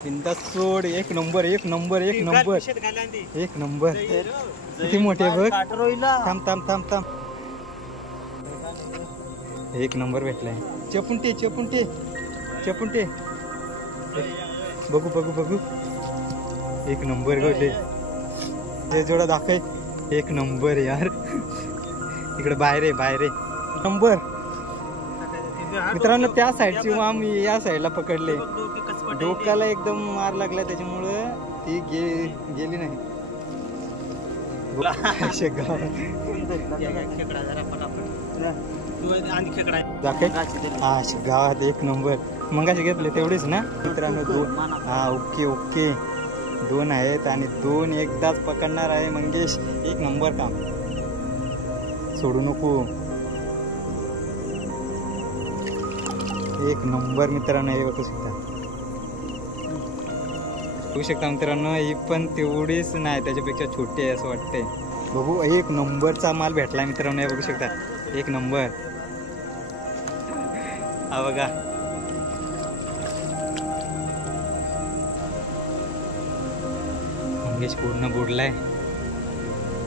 बिंदास सोड. एक नंबर एक नंबर एक नंबर एक नंबर. किती मोठे बघ. थांब थांब थांब थांब. एक नंबर भेटलाय. चपुंटे चपुंटे चपुंटे. बघू बघू बघू. एक नंबर भेटले. ते जोडा दाखव. एक नंबर यार. इकडे बाहेर आहे बाहेर आहे. नंबर मित्रांनो त्या साईडची वाम या साईडला पकडले. डोक्याला एकदम मार लागला त्याच्यामुळं ती गेली नाही. गावात एक नंबर. मंगाशी घेतले तेवढीच ना मित्रांनो. 2 हा ओके ओके. 2 आहेत आणि 2 एकदाच पकडणार आहे मंगेश. एक नंबर काम. सोडू नको. एक नंबर मित्रांनो. हे बघू शकता मित्रांनो. ही पण तेवढीच नाही त्याच्यापेक्षा छोटी आहे असं वाटतंय. बघू. एक नंबरचा माल भेटलाय मित्रांनो. हे बघू शकता. एक नंबर. हा बघा. मंगेश पूर्ण बुडलाय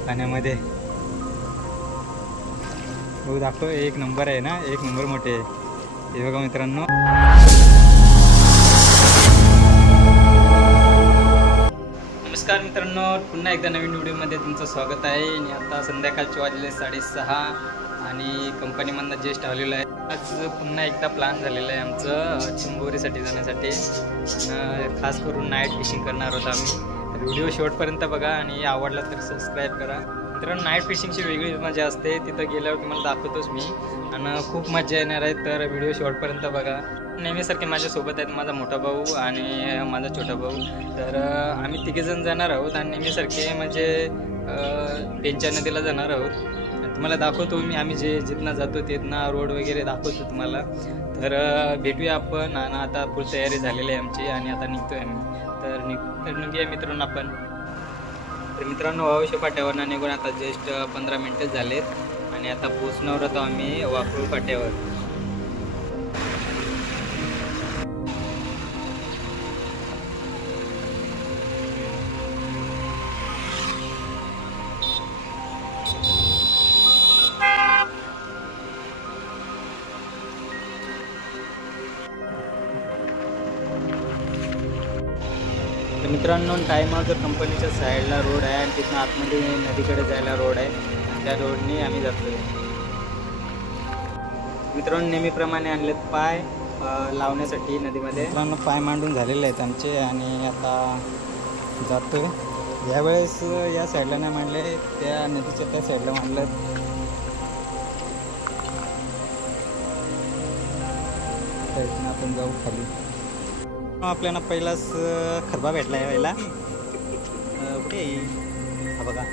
पाण्यामध्ये. बघू दाखव. एक नंबर आहे ना. एक नंबर मोठे आहे. हे बघा मित्रांनो. नमस्कार मित्रांनो. पुन्हा एकदा नवीन व्हिडिओमध्ये तुमचं स्वागत आहे. आणि आता संध्याकाळचे वाजले 6:30 आणि कंपनीमधनं जस्ट आलेलो आहे. आज पुन्हा एकदा प्लॅन झालेलं आहे आमचं चिंबोरीसाठी जाण्यासाठी. खास करून नाईट फिशिंग करणार होतो आम्ही. तर व्हिडिओ शेवटपर्यंत बघा आणि आवडला तर सबस्क्राईब करा. मित्रांनो नाईट फिशिंगची वेगळी मजा असते. तिथं गेल्यावर तुम्हाला दाखवतोच मी आणि खूप मजा येणार आहे. तर व्हिडिओ शेवटपर्यंत बघा. नेहमीसारखे माझ्यासोबत आहेत माझा मोठा भाऊ आणि माझा छोटा भाऊ. तर आम्ही तिघेजण जाणार आहोत आणि नेहमीसारखे म्हणजे पेंचा नदीला जाणार आहोत. तुम्हाला दाखवतो मी. आम्ही जिथनं जातो तिथनं रोड वगैरे दाखवतो तुम्हाला. तर भेटूया आपण. आणि आता फुल तयारी झालेली आहे आमची आणि आता निघतोय आम्ही. तर निघूया मित्रांनो आपण. तर मित्रांनो वावशे फाट्यावरनं निघून आता जस्ट 15 मिनिटं झालेत आणि आता पोचणार होतो आम्ही वाकळू फाट्यावर. मित्रांनो टाईमावर कंपनीच्या साईडला रोड आहे आणि तिथून आतमध्ये नदीकडे जायला रोड आहे. त्या रोडने आम्ही जातोय. मित्रांनो नेहमीप्रमाणे आणलेत पाय लावण्यासाठी नदीमध्ये. मित्रांनो पाय मांडून झालेले आहेत आमचे आणि आता जातोय. यावेळेस या साईडला नाही मांडले. त्या नदीच्या त्या साईडला मांडलं. तर इथून आपण जाऊ खाली. आपल्याला पहिलाच खरबा भेटला आहे. यायला कुठे हा बघा.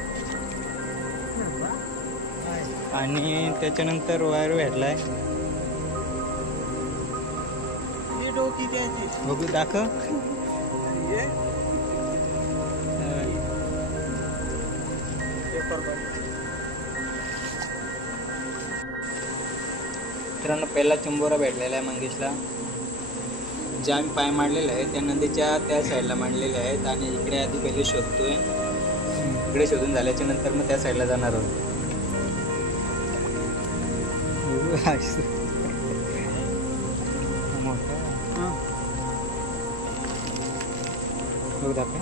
आणि त्याच्यानंतर वायर भेटलाय. बघू दाखव. मित्रांनो पहिला चिंबोरा भेटलेला आहे मंगेशला. जे आम्ही पाय मांडलेले आहे त्या नदीच्या त्या साईडला मांडलेले आहेत आणि इकडे आधी पहिले शोधतोय. इकडे शोधून झाल्याच्या नंतर मग त्या साईडला जाणार आहोत. बघू दाखव.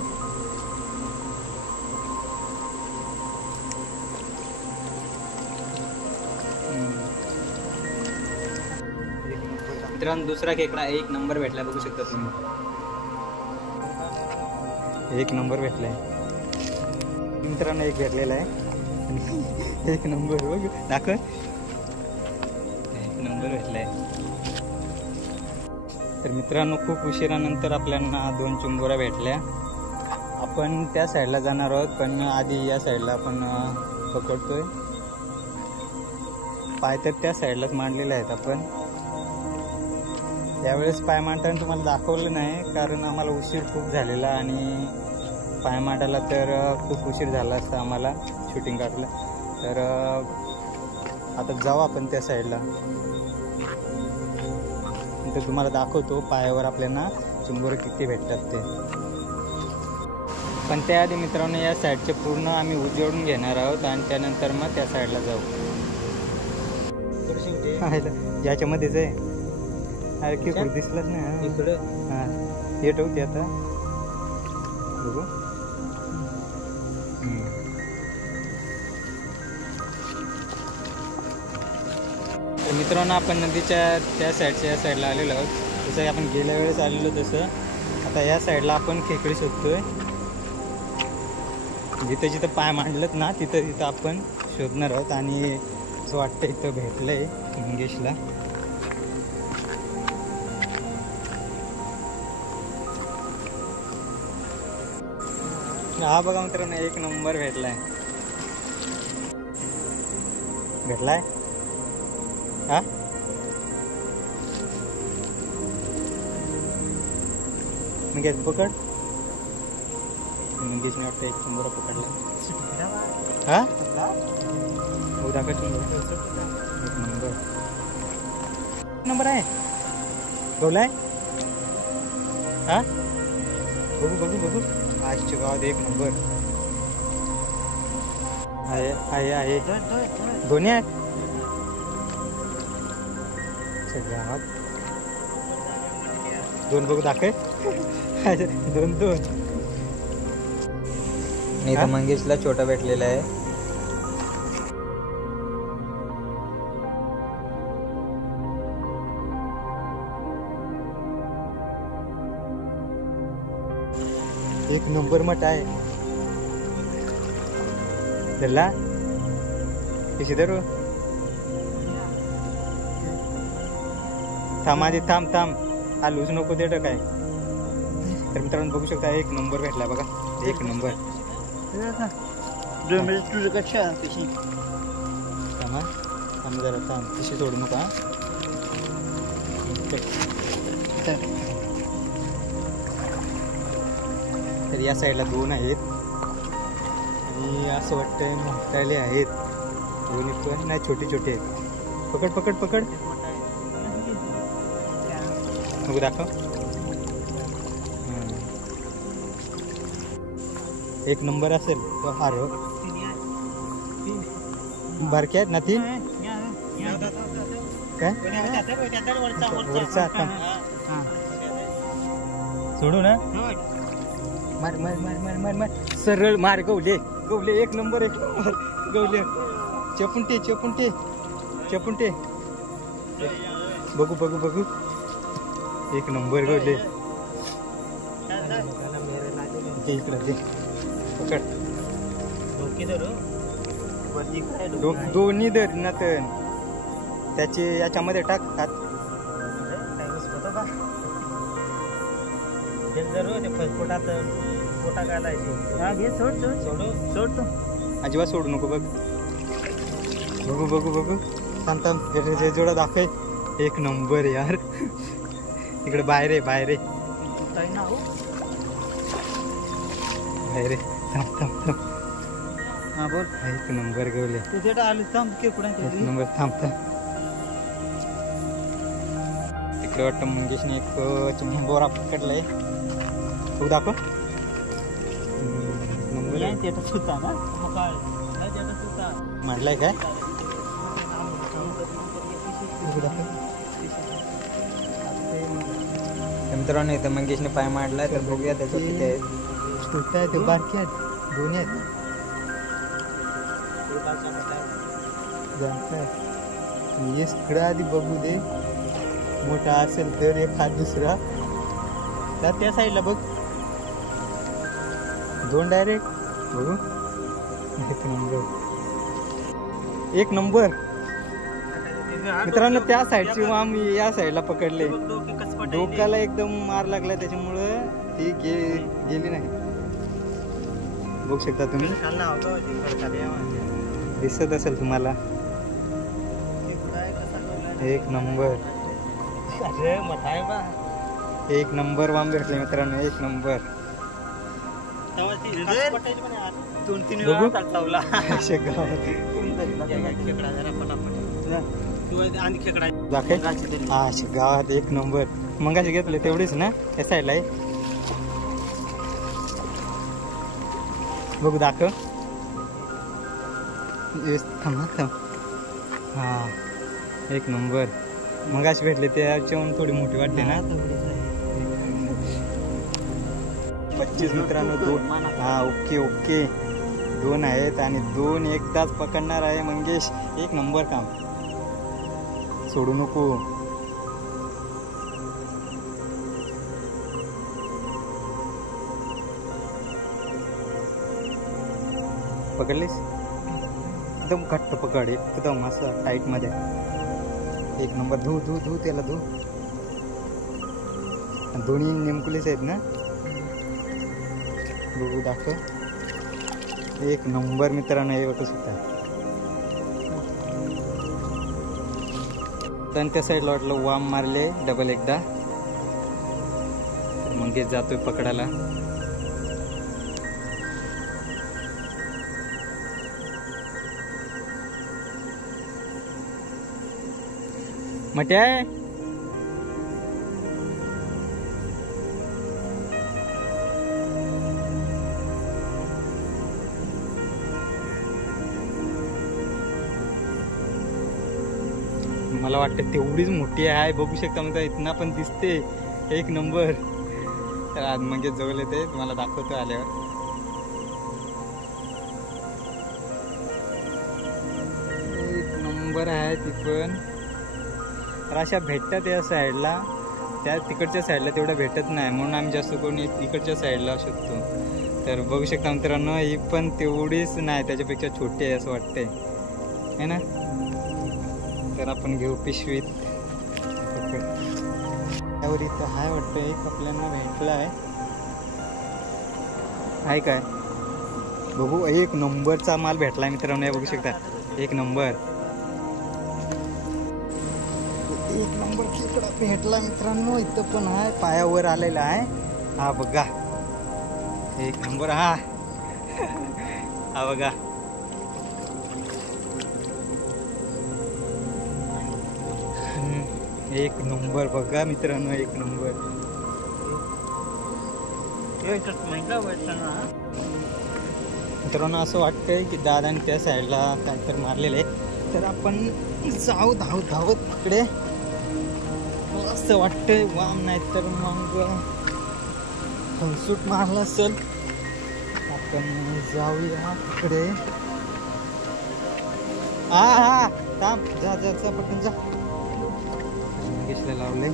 मित्रांनो दुसरा खेकडा एक नंबर भेटलाय. बघू शकता तुम्ही. एक नंबर भेटलाय मित्रांनो. एक भेटलेला आहे. एक नंबर बघ दाखव. एक नंबर भेटलाय. तर मित्रांनो खूप उशिरानंतर आपल्याला 2 चिंबोऱ्या भेटल्या. आपण त्या साईडला जाणार आहोत पण आधी या साईडला आपण पकडतोय. पाय तर त्या साईडलाच मांडलेले आहेत आपण. यावेळेस पाय मांडताना तुम्हाला दाखवलं नाही कारण आम्हाला उशीर खूप झालेला आणि पाय मांडायला तर खूप उशीर झाला असता आम्हाला शूटिंग काढलं. तर आता जाऊ आपण त्या साईडला. तर तुम्हाला दाखवतो पायावर आपल्याला चिंबोर किती भेटतात ते. पण त्याआधी मित्रांनो या साईडचे पूर्ण आम्ही उजळून घेणार आहोत आणि त्यानंतर मग त्या साईडला जाऊ. याच्यामध्येच आहे. अरे खेकडू दिसलंच नाही इकडं. हां हे ठेवते आता बघू. तर मित्रांनो आपण नदीच्या त्या साईडच्या या साईडला आलेलो आहोत. जसं आपण गेल्या वेळेस आलेलो तसं आता या साईडला आपण खेकडी शोधतोय. जिथं जिथं पाय मांडलत ना तिथं तिथं आपण शोधणार आहोत. आणि असं वाटतं इथं भेटलंय मंगेशला. हा बघा मित्रांनो एक नंबर भेटलाय. हा मंगेश पकड. मंगेशने वाटतं एक चिंबोरा पकडला. हा हो दाखव चिंबोरा. एक नंबर आहे. बोलाय हा बघू बघू बघू. आजच्या गावात एक नंबर आहे आहे आहे. दोन्ही आहेत गावात. दोन बघू दाखव. दोन दोन. इथं मंगेशला छोटा भेटलेला आहे. एक नंबर मट आहे. धरला कशी धरू. थांब आधी थांब थांब. आलूच नको दे काय. तर मित्रांनो बघू शकता एक नंबर भेटला बघा. एक नंबर. तुझं कशा कशी थांबा थांब जरा थांब. कशी सोडू नका. तर या साईडला दोन आहेत आणि असं वाटतंय मोठाले आहेत. दोन्ही पण नाही छोटे छोटे आहेत. पकड पकड पकड. बघू दाखव. एक नंबर असेल. अरे बारके आहेत ना ती काय वरचा. सोडू ना. मार मार मार मार मार मार. सरळ मार. गवले गवले. एक नंबर एक नंबर गवले. चपुंटे चपुंटे चपुंटे. बघू बघू बघू. एक नंबर गवले. इकडं ते पकड. दोन्ही धर ना. तर त्याचे याच्यामध्ये टाक हात. अजिबात सोडू नको. बघ बघू बघू बघू. थांब थांब. जोडा दाखव. एक नंबर यार. इकडे बाहेर आहे बाहेर आहे बाहेर आहे. थांब थांब थांब. हा बोल. एक नंबर गवले. एक नंबर. थांब थांब. तिकडे वाटतं मंगेशने एक चिंबोरा पकडलाय. बघ दाखव. मांडलाय काय. मित्रांनो इथं मंगेशने पाय मांडलाय. तर बघूया त्याच्यात किती आहेत. छोटा आहे ते बारकी आहेत. दोन्ही आहेत. इकडं आधी बघू दे. मोठा असेल तर एखाद दुसरा. तर त्या साईडला बघ. दोन डायरेक्ट बघू. एक नंबर. मित्रांनो त्या साईडची आम्ही या साईडला पकडले. डोक्याला एकदम मार लागला त्याच्यामुळं ती गेली नाही. बघू शकता तुम्ही. दिसत असेल तुम्हाला. एक नंबर. एक नंबर वाम भेटले मित्रांनो. एक नंबर. दोन-तीन वेळा आणि खेकडा दाखव हा गावात एक नंबर. मंगाशी घेतले तेवढीच ना त्या साईडला आहे. बघू दाखव. थांब. हा एक नंबर. मंगाशी भेटले त्याच्याहून थोडी मोठी वाटते ना. 25 मित्रांनो 2. हा ओके 2 आहेत आणि 2 एकदाच पकडणार आहे मंगेश. एक नंबर काम, सोडू नको. पकडलीस एकदम घट्ट पकड, एकदम असं टाईट मध्ये. एक नंबर. धू त्याला धू. दोन्ही नेमकुलीच आहेत ना. बघू दाखव. एक नंबर मित्रांनो हे वाटू शकता. तर त्या साईडला वाटलं वाम मारले डबल एकदा. मंगेश जातोय पकडायला. मट्या मला वाटतं तेवढीच मोठी आहे. बघू शकता म्हणजे इतना पण दिसते. एक नंबर. तर आज मंगेश जवळ येते, तुम्हाला दाखवतो आल्यावर. एक नंबर आहे ती पण. तर अशा भेटतात या साईडला, त्या तिकडच्या साईडला तेवढं भेटत नाही, म्हणून आम्ही जास्त करून तिकडच्या साईडला शकतो. तर बघू शकता मित्रांनो ही पण तेवढीच नाही, त्याच्यापेक्षा छोटी आहे असं वाटतंय है ना. तर आपण घेऊ पिशवीत. त्यावर इथं हाय वाटतं एक आपल्याला भेटला आहे काय. बघू. एक नंबरचा माल भेटला मित्रांनो. हे बघू शकता एक नंबर. एक नंबर खेकडा भेटला मित्रांनो. इथं पण आहे, पायावर आलेला आहे. हा बघा एक नंबर. हा बघा. एक नंबर बघा मित्रांनो. एक नंबर. मित्रांनो असं वाटतंय की दादाने त्या साईडला काहीतरी मारलेले. तर आपण जाऊ धावत तिकडे. असं वाटतंय वाम नाही तर मग हंसूट मारला असेल. आपण जाऊया तिकडे. हा थांब. जा पटकन जा. मंगेशला लावले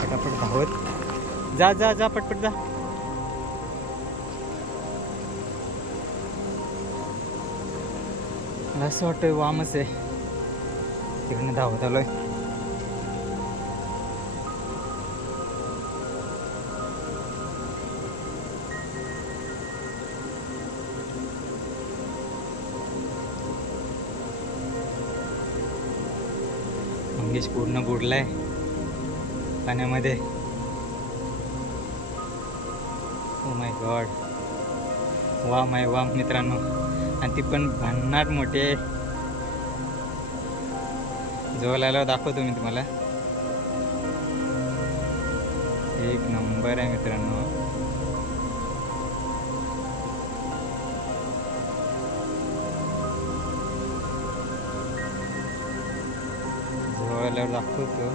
पटापट धावत. जा पटपट जा. मला असं वाटतं वामच आहे. तिकडनं धावत आलोय. मंगेश पूर्ण बुडलाय पाण्यामध्ये. Oh my God. वाम आहे वाम मित्रांनो. आणि ती पण भन्नाट मोठी आहे. जवळ आल्यावर दाखवतो मी तुम्हाला. एक नंबर आहे मित्रांनो. जवळ आल्यावर दाखवतो.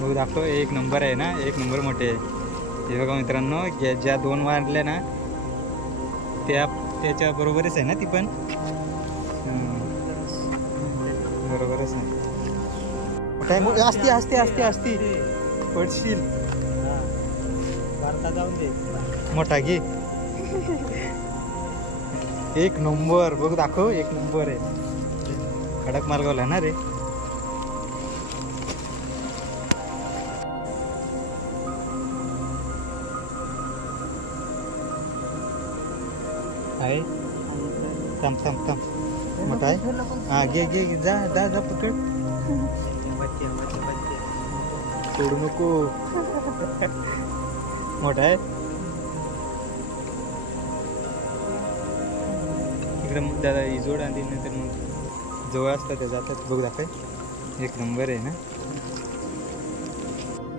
हो दाखव. एक नंबर आहे ना. एक नंबर मोठे आहे. हे बघा मित्रांनो ज्या 2 वाढल्या ना त्याच्या बरोबरच आहे ना ती पण. बरोबरच आहे. असती पडशील. जाऊन दे. मोठा घे. एक नंबर. बघ दाखव. एक नंबर आहे. खडक मालगावला ना रे. आहे. थांब. मोठा आहे. हा घे जा पकड. सोडू नको. मोठा आहे. एकदम दादा इजोड आणि नंतर मग जवळ असतात ते जातात बघ दाखव एक नंबर आहे ना.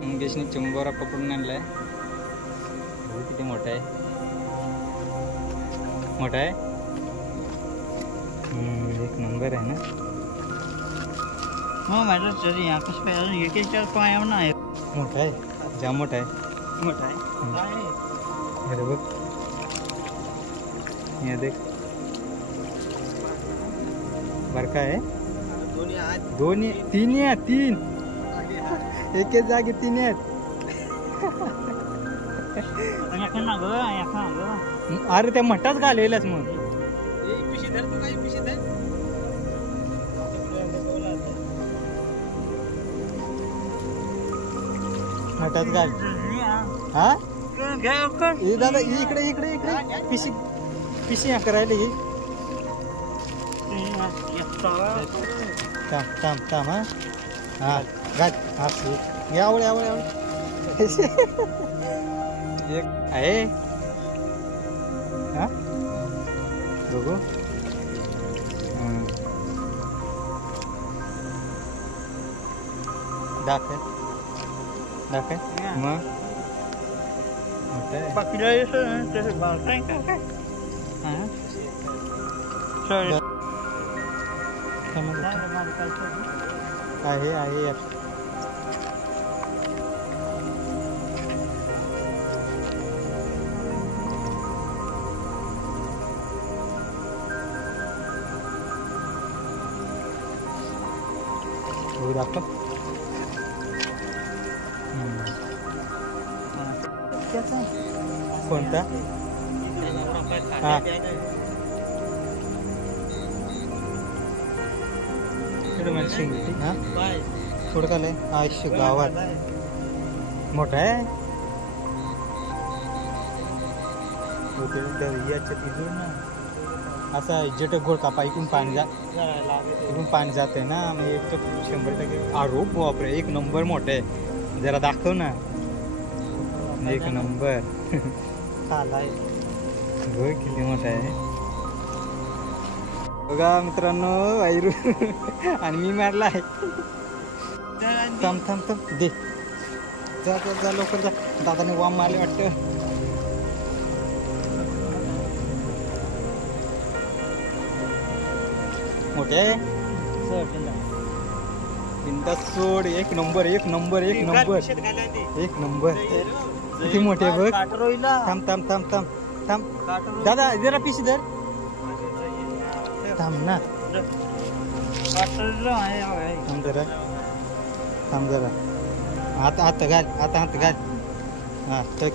मंगेशने चिंबोरा पकडून आणलाय बघू किती मोठा आहे मोठा आहे एक नंबर आहे ना. हो माझं तरी आकाश पे अजून एकेचार पाय ना आहे मोठा आहे जाम मोठा आहे मोठा आहे हे बघ हे देख बरका आहे दोन्ही तीन आहे तीन एकेच जागी तीन आहेत. अरे त्या मठाच घालेलच मग मठाच घाल हा दादा इकडे इकडे इकडे पिशी पिशी करायला ही थांब थांब थांब हा हा घाल हा यावळे यावळे यावळे एक आहे हा बघू दाखव दाखव मग आहे आहे दाखव कोणता हा शिंगटी हा थोडं का लय आयुष्य गावात मोठा आहे याच्यात इजून ना असा जट घोळ कापा इकडून पाणी इकडून पाणी जात आहे ना मग एक तर 100% आरोप बापरे एक नंबर मोठा आहे जरा दाखव ना एक नंबर बघ किती मोठा आहे बघा मित्रांनो वायरू आणि मी मारला आहे. थांब थांब थांब दे जा जा जा लवकर जा दादाने वाम मारले वाटतं. मोठे आहे बिंदा सोड एक नंबर एक नंबर एक नंबर एक नंबर किती मोठे बघ. थांब थांब थांब थांब थांब दादा जरा पिशी धर थांब ना थांब जरा थांब जरा आता हात घाल आता हात घाल हा टक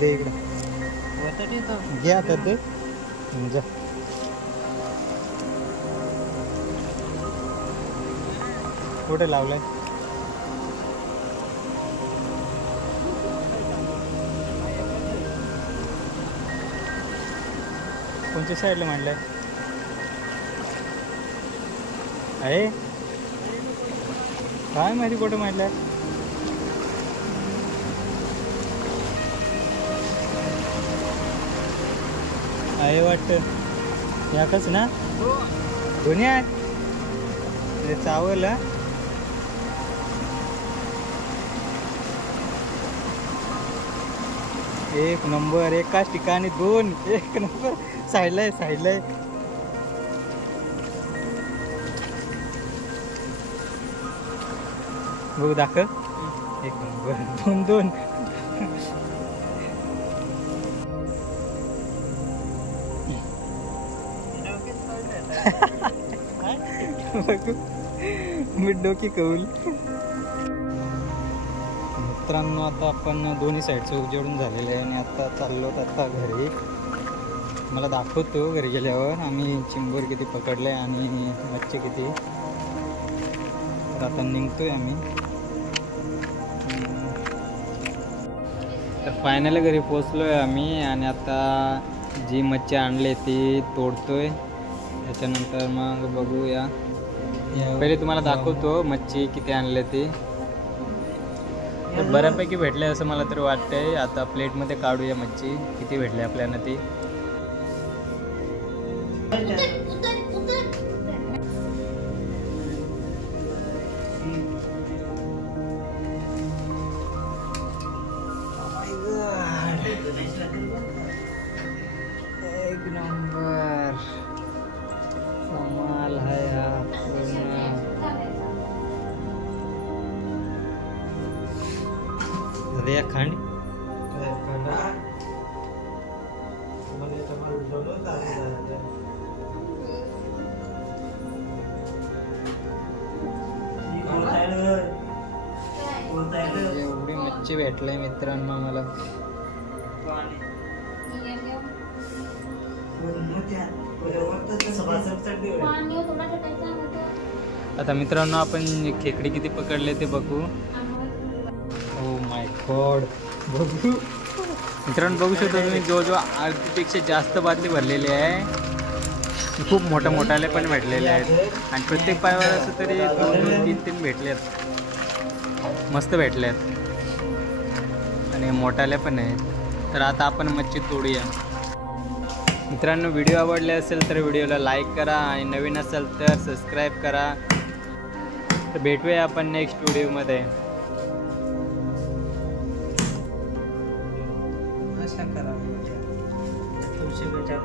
दे इकडं घे आता दे जा कुठे लावलाय कोणत्या साईडला मांडलंय आहे काय माहिती कुठं मांडलंय आहे वाटतं याकच ना दोन्ही आहे चावल एक नंबर एकाच ठिकाणी दोन एक नंबर साईडला आहे साईडला आहे बघू दाखव एक नंबर दोन दोन बघू मी डोकी कौल. मित्रांनो आता आपण दोन्ही साईडचं उजेडून झालेलं आहे आणि आता चाललो आता घरी. मला दाखवतो घरी गेल्यावर आम्ही चिंबोर किती पकडले आणि मच्छी किती. तर आता निघतोय आम्ही. तर फायनली घरी पोचलोय आम्ही आणि आता जी मच्छी आणली ती तोडतोय. त्याच्यानंतर मग बघूया. पहिले तुम्हाला दाखवतो मच्छी किती आणले ती. तर बऱ्यापैकी भेटले असं मला तरी वाटतंय. आता प्लेटमध्ये काढूया मच्छी किती भेटले आपल्याला ती. एक नंबर कमाल है हा पूर्ण. या खंड एवढी मच्छी भेटलंय मित्रांनो मला. आता मित्रांनो आपण खेकडी किती पकडले ते बघू. ओ माय गॉड, बघू मित्रांनो, बघू शकता तुम्ही जवळजवळ अर्धीपेक्षा जास्त बादली भरलेली आहे. खूप मोठ्या मोठ्याले पण भेटलेले आहेत आणि प्रत्येक पायावर असं तरी 2-3 भेटलेत. मस्त भेटलेत आणि मोठाले पण आहेत. तर आता आपण मच्छी तोडूया. मित्रांनो, व्हिडिओ आवडले असेल तर व्हिडिओला लाईक करा आणि नवीन असेल तर सबस्क्राईब करा. तर भेटूया आपण नेक्स्ट व्हिडिओमध्ये. अशा करा तुमची बेटा